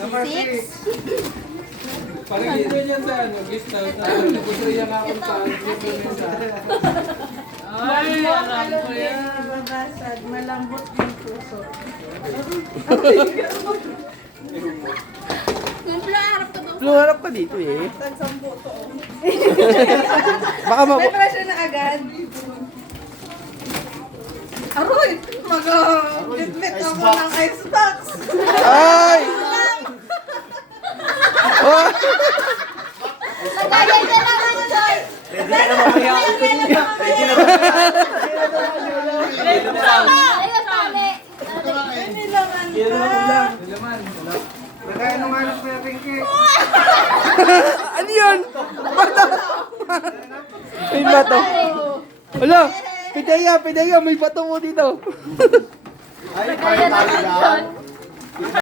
Number 6. Parang hindi yan sa ano, list na. Gusto niya nga akong Ay, alam ko yan. Babasag, malambot yung puso. Lu, harap ka dito eh. Tagsambo to. Baka May pressure na agad. Aroy! Mag-ditmit ako ng icebox. Ay! Oh! Lagay ka lang ang Joy! Kaya nung anak mo yung pinky. Ano yun? Bato! May bato. Wala! Pidaya! May bato mo dito. Lagay ka lang ang Joy!